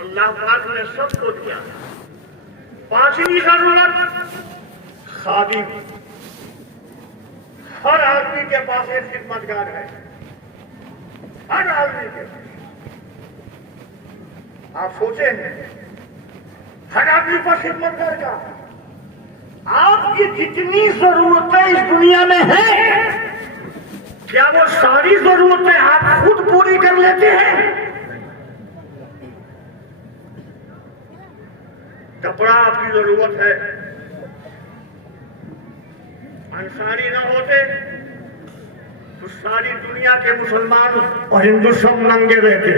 اللہ پاک نے سب کو دیا. پانچویں ضرورت خادم. ہر آدمی کے پاس ایک خدمتگار ہے. ہر آدمی کے پاس. آپ سوچیں ہر آدمی پر خدمتگار کا. آپ کی جتنی ضرورتیں اس دنیا میں ہیں کیا وہ ساری ضرورتیں آپ خود پوری کر لیتے ہیں؟ کپڑا آپ کی ضرورت ہے. انصاری نہ ہوتے تو ساری دنیا کے مسلمان اور ہندو سب ننگے رہتے.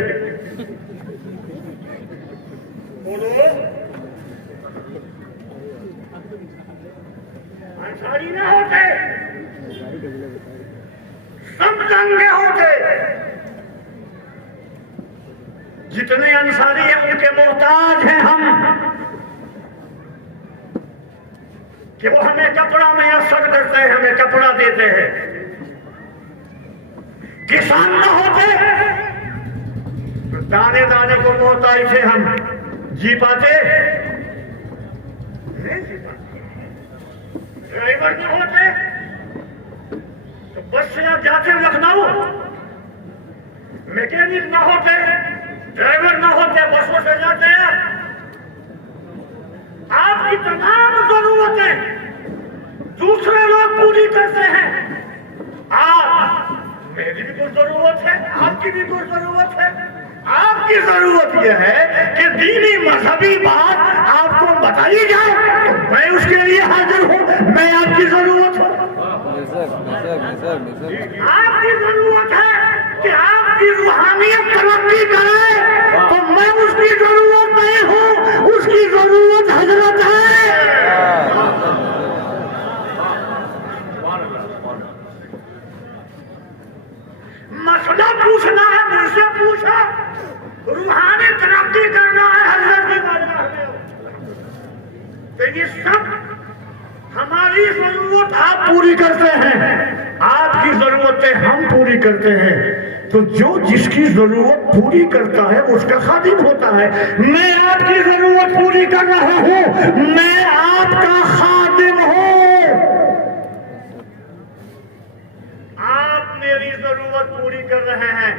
انصاری نہ ہوتے سب ننگے ہوتے. جتنے انصاری ہیں ان کے محتاج ہیں ہم کہ وہ ہمیں کپڑا میسر کرتے ہیں, ہمیں کپڑا دیتے ہیں. کسان نہ ہوتے تو دانے دانے کو محتاج تھے ہم. جی پاتے نہیں جی پاتے. ڈرائیور نہ ہوتے تو بس سے آپ جاتے لکھنؤ. میکینک نہ ہوتے, ڈرائیور نہ ہوتے, بسوں سے جاتے ہیں. آپ کی تمام ضرورتیں دوسرے لوگ پوری کرتے ہیں. آپ میری بھی کوئی ضرورت ہے, آپ کی بھی کوئی ضرورت ہے. آپ کی ضرورت یہ ہے کہ دینی مذہبی بات آپ کو بتائی جائے تو میں اس کے لیے حاضر ہوں. میں آپ کی ضرورت ہوں. آپ کی ضرورت ہے کہ آپ کی روحانیت ترقی کرے تو میں اس کی ضرورت نہیں ہوں, اس کی ضرورت حضرت ہے. مسئلہ پوچھنا ہے مجھ سے پوچھا, روحانی ترقی کرنا ہے حضرت کی بارگاہ میں. تو یہ سب ہماری ضرورت آپ پوری کرتے ہیں, آپ کی ضرورتیں ہم پوری کرتے ہیں. تو جو جس کی ضرورت پوری کرتا ہے اس کا خادم ہوتا ہے. میں آپ کی ضرورت پوری کر رہا ہوں, میں آپ کا خادم ہوں. آپ میری ضرورت پوری کر رہے ہیں,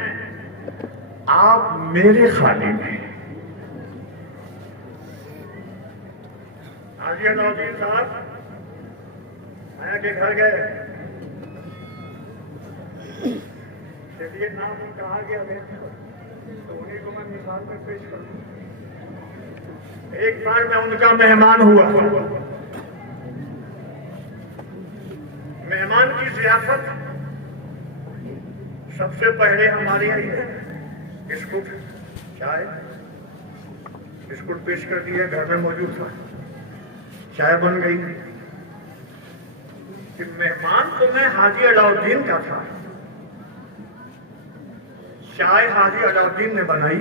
آپ میرے خادم ہیں. حاجی علاؤدین صاحب آیا کے گھر گئے, چلیے نام ان کہا گیا تو انہیں کو میں مثال میں پیش کروں. ایک بار میں ان کا مہمان ہوا. مہمان کی ضیافت سب سے پہلے ہمارے یہاں ہے بسکٹ, چائے. بسکٹ پیش کر دیے, گھر میں موجود تھا. چائے بن گئی کہ مہمان تو میں حاجی علاؤدین کا تھا. چائے حاجی علاؤدین نے بنائی,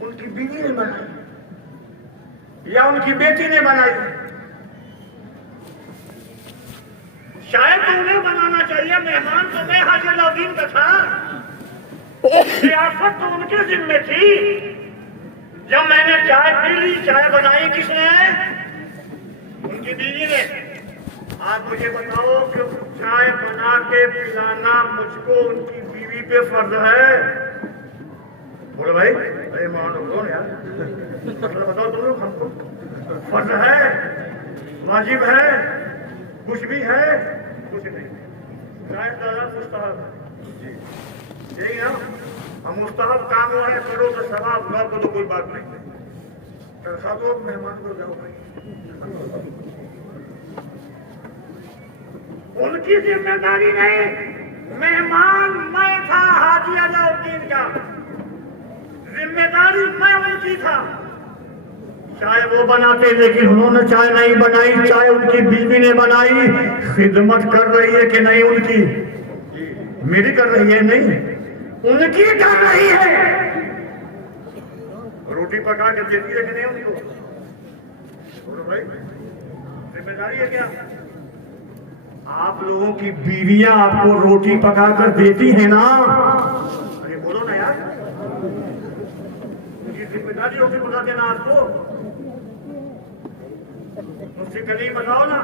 ان کی بیوی نے بنائی یا ان کی بیٹی نے بنائی. شاید تو انہیں بنانا چاہیے, مہمان تو میں حاجی علاؤدین کا تھا. ضیافت تو ان کے ذمہ تھی. جب میں نے چائے پی لی, چائے بنائی کس نے؟ ان کی بیوی نے. آپ مجھے بتاؤ کہ چائے بنا کے پلانا مجھ کو ان کی بیوی پہ فرض ہے؟ بولو بھائی, ارے مانو کون یار, بتاؤ تم لوگ. ہم کو فرض ہے, واجب ہے, کچھ بھی ہے؟ کچھ نہیں. شاید زیادہ مستحب ہے. یہی نا, ہم مستحب کام ہو رہے کرو تو ثواب ہوا تو کوئی بات نہیں. تنخواہ دو مہمان کو جاؤ بھائی. ان کی ذمہ داری نہیں, مہمان میں تھا حاجی علاؤدین کا, ذمہ داری میں ان کی تھا. چائے وہ بناتے لیکن انہوں نے چائے نہیں بنائی, چائے ان کی بیوی نے بنائی. خدمت کر رہی ہے کہ نہیں ان کی؟ میری کر رہی ہے نہیں, ان کی کر رہی ہے. روٹی پکا کے دیتی ہے کہ نہیں ان کو؟ بولو بھائی, ذمہ داری ہے کیا؟ آپ لوگوں کی بیویاں آپ کو روٹی پکا کر دیتی ہیں نا؟ ارے بولو نا یار، یہ ذمہ داری روٹی پکا دینا آپ کو؟ مجھ سے کہیں بتاؤ نا.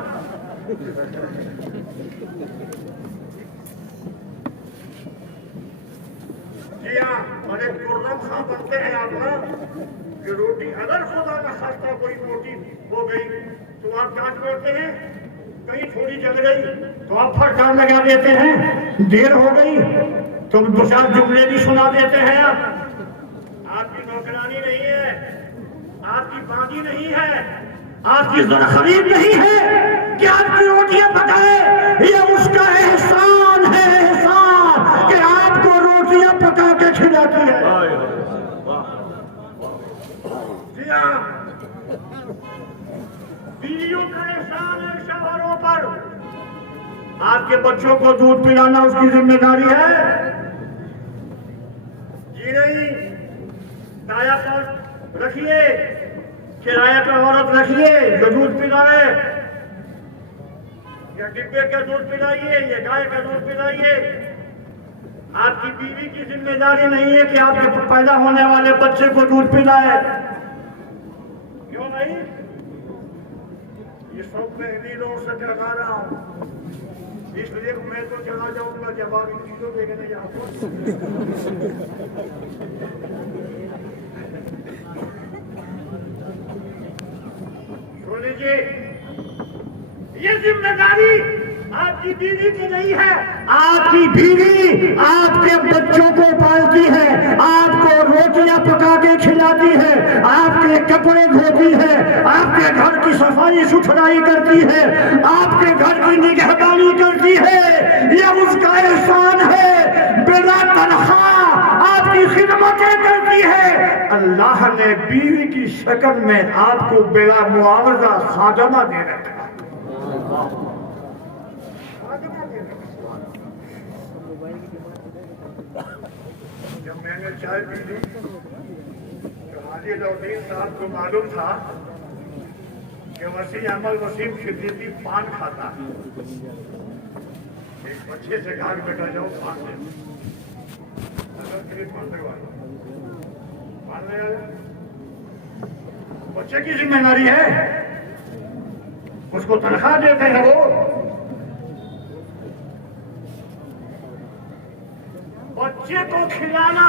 جی ہاں، بڑے پرنم خواہ بنتے ہیں آپ نا کہ روٹی اگر خدا نہ خواستہ کوئی روٹی ہو گئی تو آپ کیا کرتے ہیں؟ کہیں تھوڑی جل گئی تو آپ پھٹکار لگا دیتے ہیں. دیر ہو گئی تو دو چار جملے بھی سنا دیتے ہیں. آپ کی نوکرانی نہیں ہے، آپ کی باندھی نہیں ہے، آپ کی ذرا خرید نہیں ہے کہ آپ کی روٹیاں پکائے. یہ اس کا احسان ہے، احسان کہ آپ کو روٹیاں پکا کے کھلاتی ہے. جی ہاں، بیویوں کا احسان ہے شوہروں پر. آپ کے بچوں کو دودھ پلانا اس کی ذمہ داری ہے. جی نہیں، دایا پر رکھیے، کرایہ پر عورت رکھیے جو دودھ پلائے، یا ڈبے کا دودھ پلائیے یا گائے کا دودھ پلائیے. آپ کی بیوی کی ذمہ داری نہیں ہے کہ آپ کے پیدا ہونے والے بچے کو دودھ پلائے. کیوں نہیں؟ یہ سب میں انہی لوگوں سے ڈرا رہا ہوں، اس لیے میں تو چلا جاؤں گا جب آپ ان چیزوں دیکھنے جاؤں گا. سن لیجیے، یہ ذمہ داری آپ کی بیوی کی نہیں ہے. آپ کی بیوی آپ کے بچوں کو پالتی ہے، آپ کو روٹیاں پکا کے کھلاتی ہے، آپ کے کپڑے دھوتی ہے، آپ کے گھر کی صفائی ستھرائی کرتی ہے، آپ کے گھر کی نگہبانی کرتی ہے. یہ اس کا احسان ہے. بلا تنخواہ آپ کی خدمتیں کرتی ہے. اللہ نے بیوی کی شکل میں آپ کو بلا معاوضہ خادمہ دے رکھا. جب میں نے چائے پی لی تو حاجی لودین صاحب کو معلوم تھا کہ وسیع عمل وسیم شدیدی پان کھاتا ہے. ایک بچے سے گھر بیٹھا جاؤ پان لے، اگر تیری پاننے والا پان لے آیا، بچے کی ذمہ داری ہے، اس کو تنخواہ دیتے ہیں. وہ بچے کو کھلانا،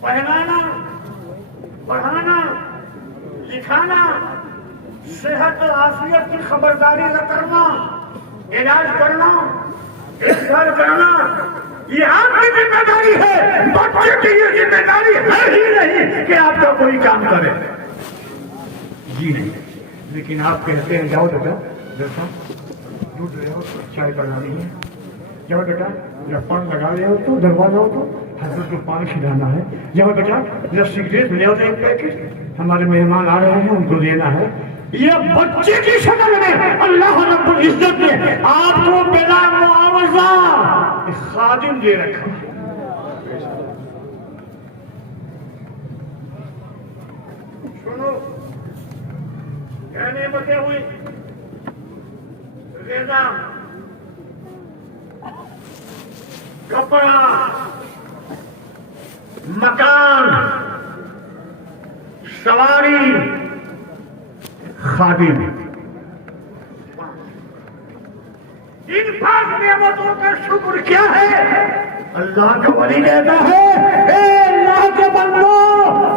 پہنانا، پڑھانا، لکھانا، صحت اور عافیت کی خبرداری نہ کرنا، علاج کرنا، دیکھ-بھال کرنا، یہ آپ کی ذمہ داری ہے. بچے کی یہ ذمہ داری ہے ہی نہیں کہ آپ کا کوئی کام کرے. جی نہیں، لیکن آپ کہتے ہیں جاؤ بیٹا، بیٹا دودھ لے آؤ، چائے بنانی ہے، جاؤ بیٹا جب پان لگا لے آؤ تو دروازہ ہو تو حضرت کو پان کھلانا ہے. جاؤ بیٹا جب سگریٹ لے آؤ تو ایک پیکٹ، ہمارے مہمان آ رہے ہیں ان کو دینا ہے. یہ بچے کی شکل میں اللہ رب العزت نے آپ کو بلا معاوضہ خادم دے رکھا. سنو، کیا نعمتیں ہوئی؟ غذا، کپڑا، مکان، سواری، خادم. ان 5 نعمتوں کا شکر کیا ہے؟ اللہ کا ولی کہتا ہے اے اللہ کے بندو،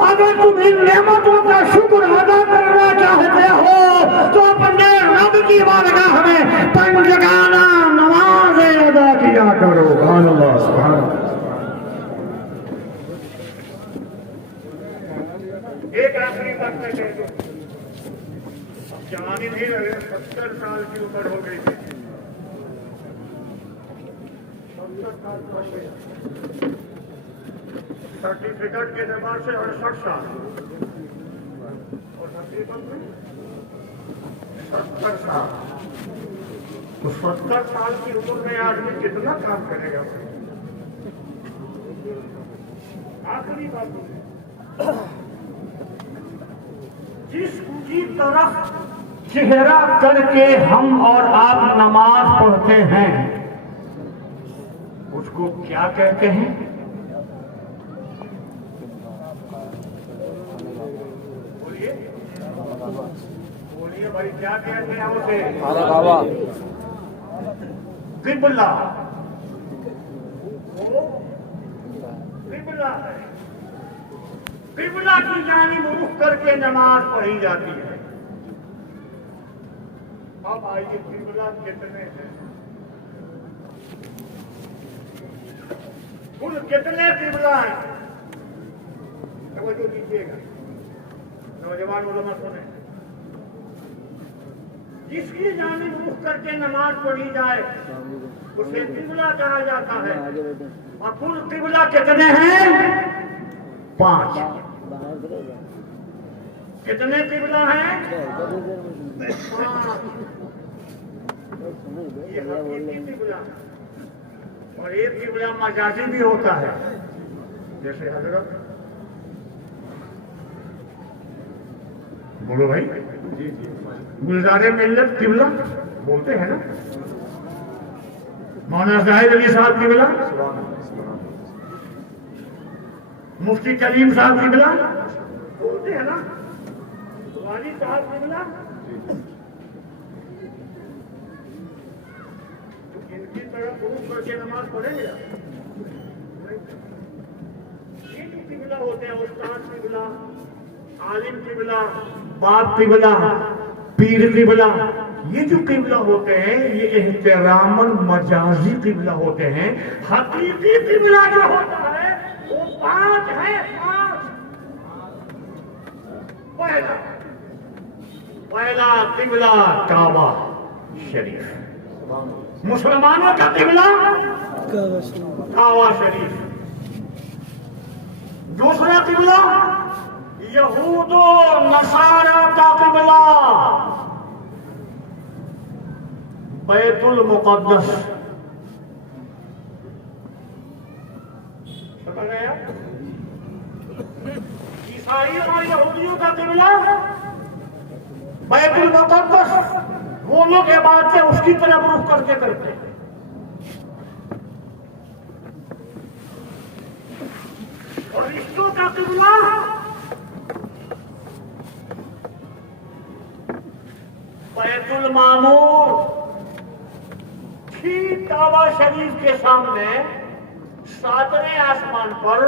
اگر تم ان نعمتوں کا شکر ادا کرنا چاہتے ہو تو اپنے رب کی بارگاہ میں 5 جگانہ نمازیں ادا کیا کرو. سبحان اللہ، سبحان اللہ. ایک آخری بات میں کہہ دوں، جوانی نہیں لگے، 70 سال کی عمر ہو گئی تھی. 70 سال سرٹیفکیٹ کے اعتبار سے 68 سال اور تقریباً 70 سال. تو 70 سال کی عمر میں آدمی کتنا کام کرے گا؟ آخری بات جس کی طرف چہرہ کر کے ہم اور آپ نماز پڑھتے ہیں، اس کو کیا کہتے ہیں؟ بولیے بولیے بھائی، کیا کہتے ہیں اسے؟ قبلہ. قبلہ ہے، قبلہ کی جانب رخ کر کے نماز پڑھی جاتی ہے. اب آئیے، قبلہ کتنے ہیں؟ کل کتنے قبلہ ہیں؟ توجہ دیجیے گا، نوجوان علماء سنیں. جس کی جانب رخ کر کے نماز پڑھی جائے اسے قبلہ کہا جاتا ہے. اور کل قبلہ کتنے ہیں؟ 5. کتنے قبلہ ہیں؟ 5. یہ حقیقی قبلہ اور ایک قبلہ مجازی بھی ہوتا ہے. جیسے حضرت بولو بھائی، گلزار ملت قبلہ بولتے ہیں نا. مولانا زاہد علی صاحب قبلہ، مفتی کلیم صاحب قبلہ بولتے ہیں نا. والی صاحب قبلہ. ان کی طرف رخ کر کے نماز پڑھیں گے. یہ جو قبلہ ہوتے ہیں، استاد قبلہ، عالم قبلہ، باپ قبلہ، پیر قبلہ، یہ جو قبلہ ہوتے ہیں یہ احتراماً مجازی قبلہ ہوتے ہیں. حقیقی قبلہ جو ہوتا ہے وہ 5 ہے. 5. پہلا قبلہ کعبہ شریف، مسلمانوں کا قبلہ کعبہ شریف. دوسرا قبلہ یہود و نصارہ کا قبلہ بیت المقدس. سمجھ گئے؟ عیسائی اور یہودیوں کا قبلہ بیت المقدس، وہ لوگ عبادت اس کی طرف رخ کر کے کرتے ہیں. فرشتوں کا قبلہ بیت المعمور. ٹھیک کعبہ شریف کے سامنے 7ویں آسمان پر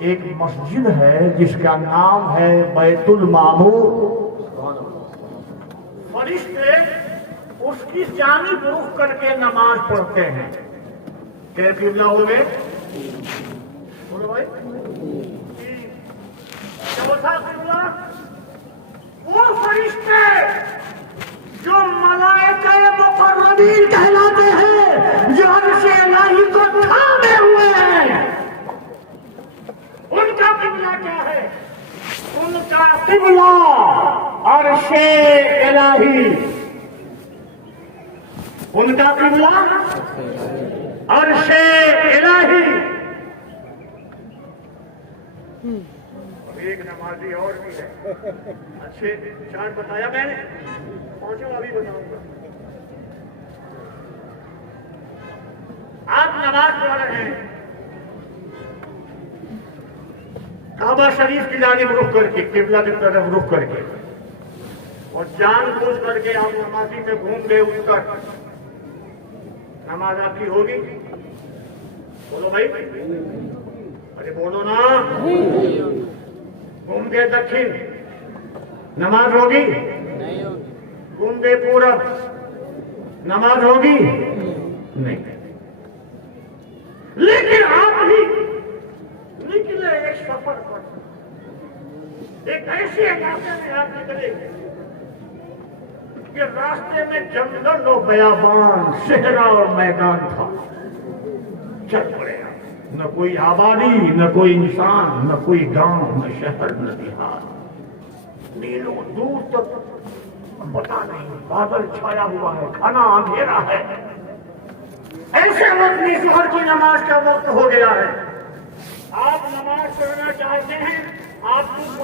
ایک مسجد ہے جس کا نام ہے بیت المعمور. فرشتے اس کی جانب رخ کر کے نماز پڑھتے ہیں. کیا قبلہ ہو گئے؟ بولو بھائی. چوتھا قبلہ وہ فرشتے جو ملائکہ مقربین کہلاتے ہیں، جو عرش الہی کو تھامے ہوئے ہیں، ان کا قبلہ کیا ہے؟ ان کا قبلہ عرش الہی. ان کا قبلہ عرش الہی. ایک نمازی اور بھی ہے. اچھے 4 بتایا میں نے، 5واں ابھی بتاؤں گا. آپ نماز پڑھ رہے ہیں کعبہ شریف کی جانب رخ کر کے، قبلہ کی طرف رخ کر کے، اور جان بوجھ کر کے آپ نمازی میں گھوم گئے اٹھ کر. نماز آپ کی ہوگی؟ بولو بھائی، ارے بولو نا. گھوم گئے دکھن، نماز ہوگی؟ گھوم گئے پورب، نماز ہوگی؟ نہیں. لیکن آپ ہی نکلے ایک سفر پر، ایک ایسے علاقے میں آپ نکلے کہ راستے میں جنگل و بیابان، صحرا اور میدان تھا. چل پڑے آپ. نہ کوئی آبادی، نہ کوئی انسان، نہ کوئی گاؤں، نہ شہر، نہ دیہات. نیلوں دور تک پتا نہیں، بادل چھایا ہوا ہے، گھنا اندھیرا ہے. ایسے وقت میں ظہر کی نماز کا وقت ہو گیا ہے. آپ نماز پڑھنا چاہتے ہیں، آپ کو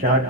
4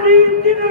3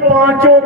5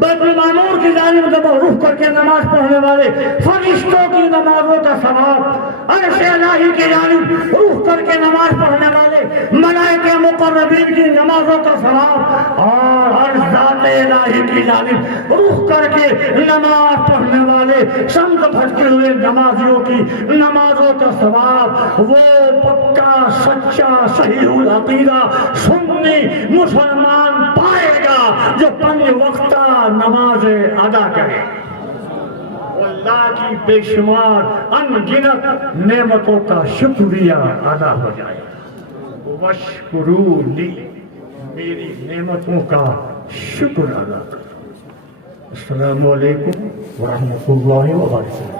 بیت المعمور کی جانب جب رخ کر کے نماز پڑھنے والے فرشتوں کی نمازوں کا ثواب، عرش الہی کی جانب رخ کر کے نماز پڑھنے والے ملائکہ مقربین کی نمازوں کا ثواب، اور ذات الہی کی جانب رخ کر کے نماز پڑھنے والے سمت بھٹکے ہوئے نمازیوں کی نمازوں کا ثواب وہ پکا سچا صحیح العقیدہ سنی مسلمان پائے گا جو 5 وقتہ نماز ادا کرے۔ اللہ کی بے شمار ان گنت نعمتوں کا شکریہ ادا ہو جائے۔ وَاشْكُرُوا لِي، میری نعمتوں کا شکر ادا کرو۔ السلام علیکم ورحمۃ اللہ وبرکاتہ۔